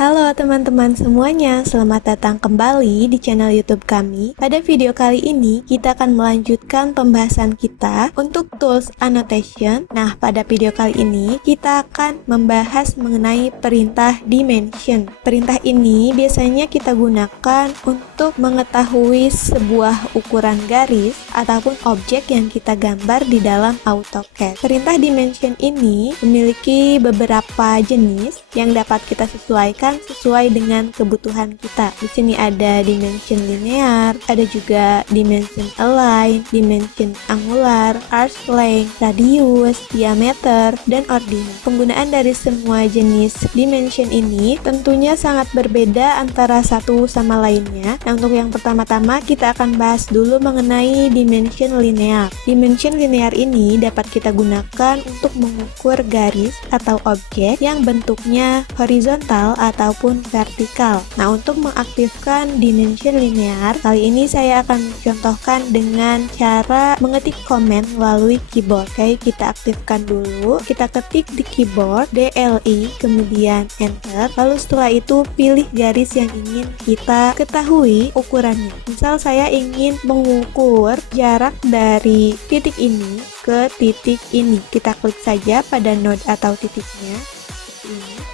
Halo teman-teman semuanya, selamat datang kembali di channel YouTube kami. Pada video kali ini, kita akan melanjutkan pembahasan kita untuk tools annotation. Nah, pada video kali ini, kita akan membahas mengenai perintah dimension. Perintah ini biasanya kita gunakan untuk mengetahui sebuah ukuran garis ataupun objek yang kita gambar di dalam AutoCAD. Perintah dimension ini memiliki beberapa jenis yang dapat kita sesuaikan sesuai dengan kebutuhan kita. Di sini ada dimension linear, ada juga dimension align, dimension angular, arc length, radius, diameter, dan ordinal. Penggunaan dari semua jenis dimension ini tentunya sangat berbeda antara satu sama lainnya. Nah, untuk yang pertama-tama kita akan bahas dulu mengenai dimension linear. Dimension linear ini dapat kita gunakan untuk mengukur garis atau objek yang bentuknya horizontal ataupun vertikal. Nah, untuk mengaktifkan dimension linear, kali ini saya akan contohkan dengan cara mengetik komen melalui keyboard. Oke, kita aktifkan dulu. Kita ketik di keyboard DLI, kemudian enter. Lalu setelah itu pilih garis yang ingin kita ketahui ukurannya. Misal saya ingin mengukur jarak dari titik ini ke titik ini. Kita klik saja pada node atau titiknya.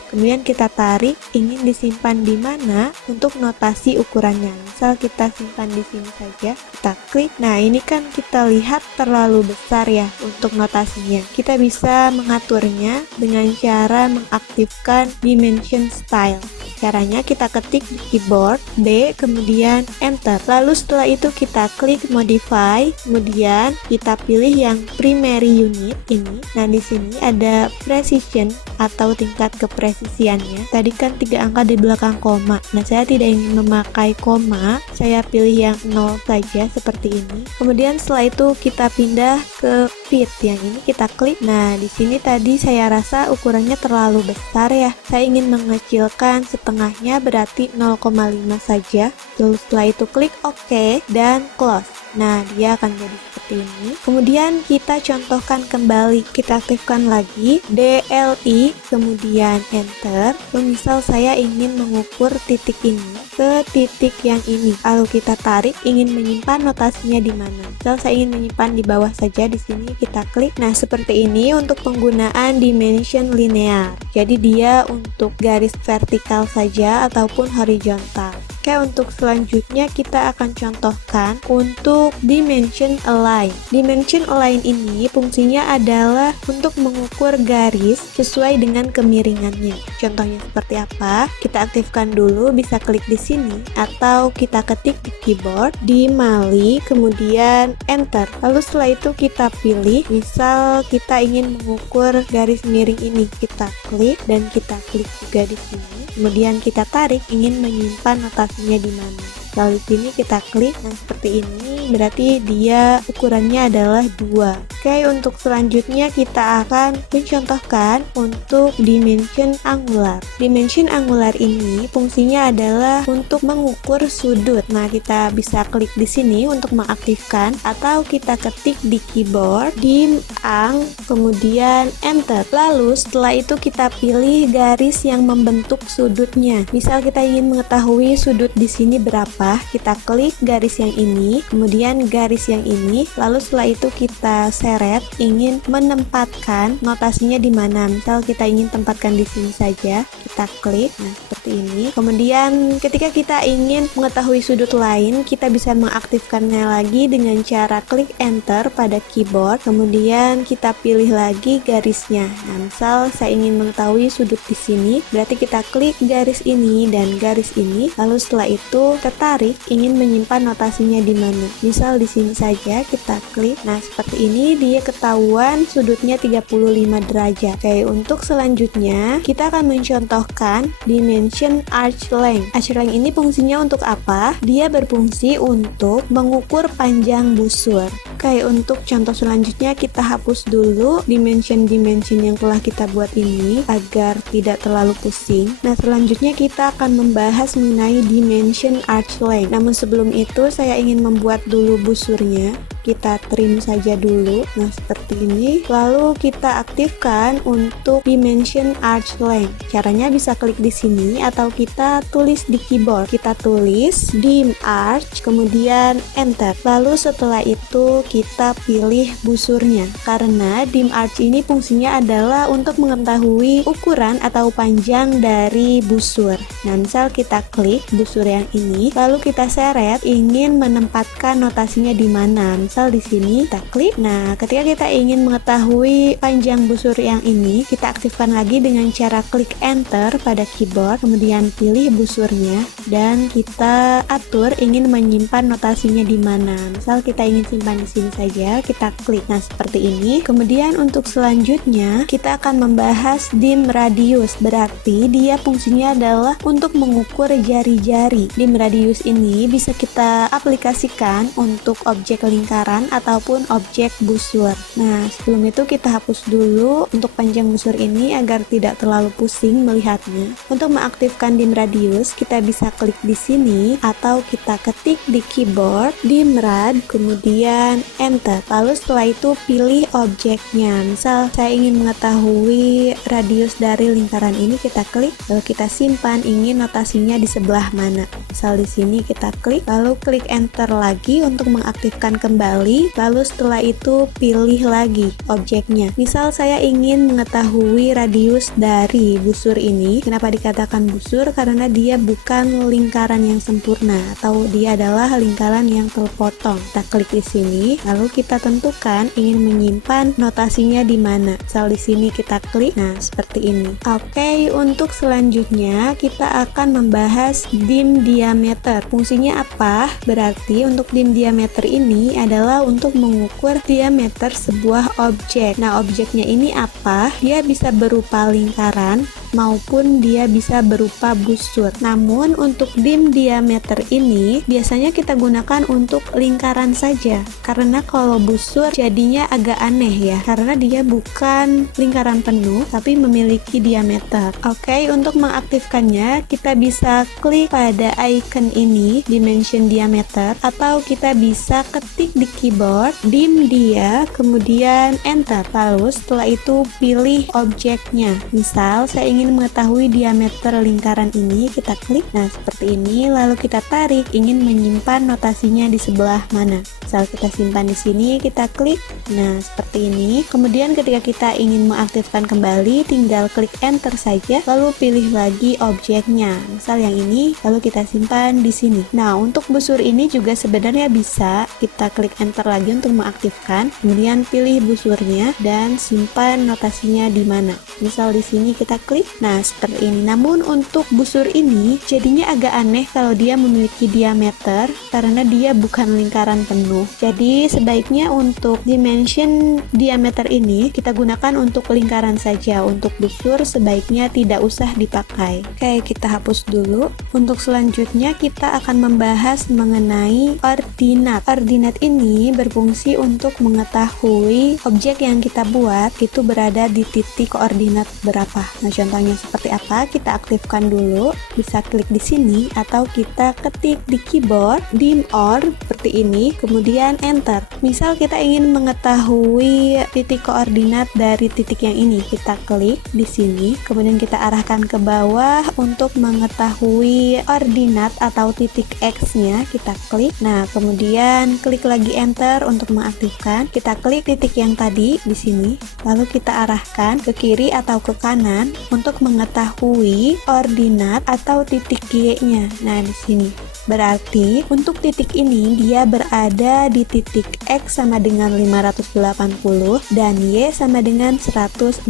Kemudian kita tarik, ingin disimpan di mana untuk notasi ukurannya. Misal kita simpan di sini saja, kita klik. Nah, ini kan kita lihat terlalu besar ya untuk notasinya. Kita bisa mengaturnya dengan cara mengaktifkan dimension style. Caranya kita ketik di keyboard D, kemudian enter. Lalu setelah itu kita klik modify, kemudian kita pilih yang primary unit ini. Nah, di sini ada precision atau tingkat kepresisiannya. Tadi kan 3 angka di belakang koma. Nah, saya tidak ingin memakai koma. Saya pilih yang 0 saja seperti ini. Kemudian setelah itu kita pindah ke fit. Yang ini kita klik. Nah, di sini tadi saya rasa ukurannya terlalu besar ya. Saya ingin mengecilkan setengahnya, berarti 0,5 saja. Lalu setelah itu klik OK dan close. Nah, dia akan jadi seperti ini. Kemudian kita contohkan kembali. Kita aktifkan lagi DLI, kemudian enter. Misal saya ingin mengukur titik ini ke titik yang ini. Lalu kita tarik, ingin menyimpan notasinya di mana. Misal saya ingin menyimpan di bawah saja, di sini kita klik. Nah, seperti ini untuk penggunaan dimension linear. Jadi dia untuk garis vertikal saja ataupun horizontal. Oke, untuk selanjutnya kita akan contohkan untuk dimension align. Dimension align ini fungsinya adalah untuk mengukur garis sesuai dengan kemiringannya. Contohnya seperti apa? Kita aktifkan dulu, bisa klik di sini atau kita ketik di keyboard di Mali, kemudian enter. Lalu setelah itu kita pilih, misal kita ingin mengukur garis miring ini, kita klik dan kita klik juga di sini. Kemudian kita tarik, ingin menyimpan notasinya di mana. Lalu sini kita klik. Nah, seperti ini berarti dia ukurannya adalah 2. Oke, untuk selanjutnya kita akan mencontohkan untuk dimension angular. Dimension angular ini fungsinya adalah untuk mengukur sudut. Nah, kita bisa klik di sini untuk mengaktifkan atau kita ketik di keyboard di ang, kemudian enter. Lalu setelah itu kita pilih garis yang membentuk sudutnya. Misal kita ingin mengetahui sudut di sini berapa, kita klik garis yang ini, kemudian garis yang ini, lalu setelah itu kita seret, ingin menempatkan notasinya di mana. Misal kita ingin tempatkan di sini saja, kita klik. Nah, seperti ini. Kemudian ketika kita ingin mengetahui sudut lain, kita bisa mengaktifkannya lagi dengan cara klik enter pada keyboard, kemudian kita pilih lagi garisnya. Nah, misal saya ingin mengetahui sudut di sini, berarti kita klik garis ini dan garis ini, lalu setelah itu tertarik ingin menyimpan notasinya di mana. Misal di sini saja kita klik. Nah, seperti ini dia ketahuan sudutnya 35 derajat. Oke, untuk selanjutnya kita akan mencontohkan dimension arc length. Arc length ini fungsinya untuk apa? Dia berfungsi untuk mengukur panjang busur. Oke, untuk contoh selanjutnya kita hapus dulu dimension-dimension yang telah kita buat ini agar tidak terlalu pusing. Nah, selanjutnya kita akan membahas mengenai dimension arc length. Namun sebelum itu saya ingin membuat dulu busurnya. kita trim saja dulu. Nah, seperti ini. Lalu kita aktifkan untuk dimension arch length. Caranya bisa klik di sini atau kita tulis di keyboard. Kita tulis dim arch, kemudian enter. Lalu setelah itu kita pilih busurnya. Karena dim arch ini fungsinya adalah untuk mengetahui ukuran atau panjang dari busur. Nah, misal kita klik busur yang ini, lalu kita seret ingin menempatkan notasinya di mana. Misal di sini kita klik. Nah, ketika kita ingin mengetahui panjang busur yang ini, kita aktifkan lagi dengan cara klik enter pada keyboard, kemudian pilih busurnya dan kita atur ingin menyimpan notasinya di mana. Misal kita ingin simpan di sini saja, kita klik. Nah, seperti ini. Kemudian untuk selanjutnya kita akan membahas dim radius. Berarti dia fungsinya adalah untuk mengukur jari-jari. Dim radius ini bisa kita aplikasikan untuk objek lingkaran ataupun objek busur. Nah, sebelum itu kita hapus dulu untuk panjang busur ini agar tidak terlalu pusing melihatnya. Untuk mengaktifkan dim radius, kita bisa klik di sini atau kita ketik di keyboard dim rad, kemudian enter. Lalu setelah itu pilih objeknya. Misal saya ingin mengetahui radius dari lingkaran ini, kita klik, lalu kita simpan ingin notasinya di sebelah mana. Misal di sini kita klik, lalu klik enter lagi untuk mengaktifkan kembali. Lalu setelah itu pilih lagi objeknya. Misal saya ingin mengetahui radius dari busur ini. Kenapa dikatakan busur? Karena dia bukan lingkaran yang sempurna atau dia adalah lingkaran yang terpotong. Kita klik di sini, lalu kita tentukan ingin menyimpan notasinya di mana. Misal di sini kita klik. Nah, seperti ini. Oke, untuk selanjutnya kita akan membahas dim diameter. Fungsinya apa? Berarti untuk dim diameter ini adalah untuk mengukur diameter sebuah objek. Nah, objeknya ini apa? Dia bisa berupa lingkaran maupun dia bisa berupa busur. Namun untuk dim diameter ini biasanya kita gunakan untuk lingkaran saja. Karena kalau busur jadinya agak aneh ya, karena dia bukan lingkaran penuh tapi memiliki diameter. Oke, untuk mengaktifkannya kita bisa klik pada icon ini, dimension diameter, atau kita bisa ketik di keyboard dim dia, kemudian enter. Lalu setelah itu pilih objeknya. Misal saya ingin mengetahui diameter lingkaran ini, kita klik. Nah, seperti ini. Lalu kita tarik ingin menyimpan notasinya di sebelah mana. Misal kita simpan di sini, kita klik. Nah, seperti ini. Kemudian ketika kita ingin mengaktifkan kembali, tinggal klik enter saja, lalu pilih lagi objeknya. Misal yang ini, lalu kita simpan di sini. Nah, untuk busur ini juga sebenarnya bisa kita klik enter lagi untuk mengaktifkan, kemudian pilih busurnya dan simpan notasinya di mana. Misal di sini kita klik. Nah, seperti ini. Namun untuk busur ini jadinya agak aneh kalau dia memiliki diameter karena dia bukan lingkaran penuh. Jadi sebaiknya untuk dimension diameter ini kita gunakan untuk lingkaran saja. Untuk busur sebaiknya tidak usah dipakai. Oke, kita hapus dulu. Untuk selanjutnya kita akan membahas mengenai ordinat. Ordinat ini berfungsi untuk mengetahui objek yang kita buat itu berada di titik koordinat berapa. Nah, contohnya seperti apa? Kita aktifkan dulu. Bisa klik di sini atau kita ketik di keyboard dim or seperti ini, kemudian enter. Misal kita ingin mengetahui titik koordinat dari titik yang ini, kita klik di sini, kemudian kita arahkan ke bawah untuk mengetahui ordinat atau titik X-nya, kita klik. Nah, kemudian klik lagi enter untuk mengaktifkan. Kita klik titik yang tadi di sini, lalu kita arahkan ke kiri atau ke kanan untuk mengetahui ordinat atau titik Y-nya. Nah, di sini. Berarti untuk titik ini dia berada di titik X sama dengan 580 dan Y sama dengan 144.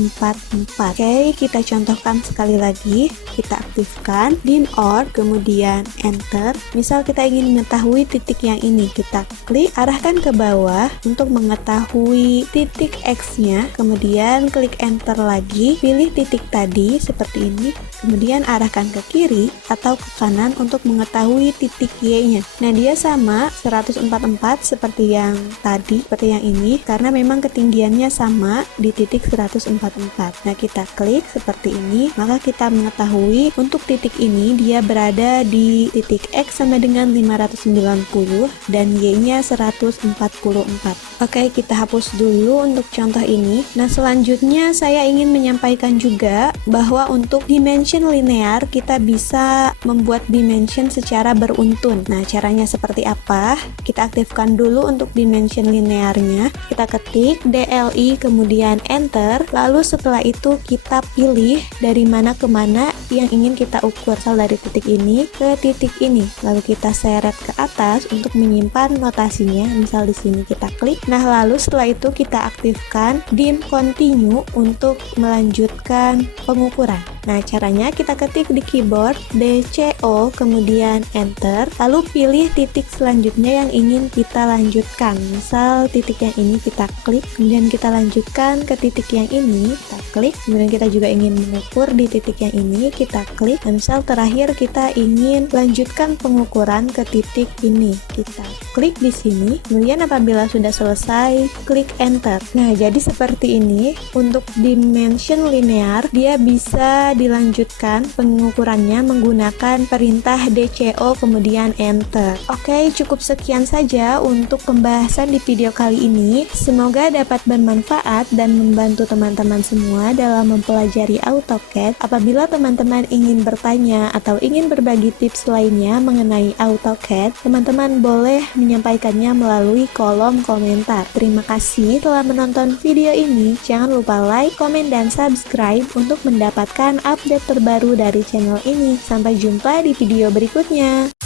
Oke, kita contohkan sekali lagi. Kita aktifkan dim or, kemudian enter. Misal kita ingin mengetahui titik yang ini, kita klik, arahkan ke bawah untuk mengetahui titik X-nya, kemudian klik enter lagi, pilih titik tadi seperti ini, kemudian arahkan ke kiri atau ke kanan untuk mengetahui titik titik Y-nya. Nah, dia sama 144 seperti yang tadi, seperti yang ini, karena memang ketinggiannya sama di titik 144. Nah, kita klik seperti ini, maka kita mengetahui untuk titik ini dia berada di titik X sama dengan 590 dan Y-nya 144. Oke, kita hapus dulu untuk contoh ini. Nah, selanjutnya saya ingin menyampaikan juga bahwa untuk dimension linear kita bisa membuat dimension secara beruntun. Nah, caranya seperti apa? Kita aktifkan dulu untuk dimension linearnya. Kita ketik DLI kemudian enter. Lalu setelah itu kita pilih dari mana ke mana yang ingin kita ukur. Misal dari titik ini ke titik ini. Lalu kita seret ke atas untuk menyimpan notasinya. Misal di sini kita klik. Nah, lalu setelah itu kita aktifkan dim continue untuk melanjutkan pengukuran. Nah, caranya kita ketik di keyboard DCO kemudian enter, lalu pilih titik selanjutnya yang ingin kita lanjutkan. Misal titik yang ini kita klik, kemudian kita lanjutkan ke titik yang ini, kita klik, kemudian kita juga ingin mengukur di titik yang ini, kita klik. Dan misal terakhir kita ingin lanjutkan pengukuran ke titik ini, kita klik di sini. Kemudian apabila sudah selesai, klik enter. Nah, jadi seperti ini untuk dimension linear, dia bisa dilanjutkan pengukurannya menggunakan perintah DCO kemudian enter. Oke, cukup sekian saja untuk pembahasan di video kali ini. Semoga dapat bermanfaat dan membantu teman-teman semua dalam mempelajari AutoCAD. Apabila teman-teman ingin bertanya atau ingin berbagi tips lainnya mengenai AutoCAD, teman-teman boleh menyampaikannya melalui kolom komentar. Terima kasih telah menonton video ini. Jangan lupa like, komen, dan subscribe untuk mendapatkan update terbaru dari channel ini. Sampai jumpa di video berikutnya.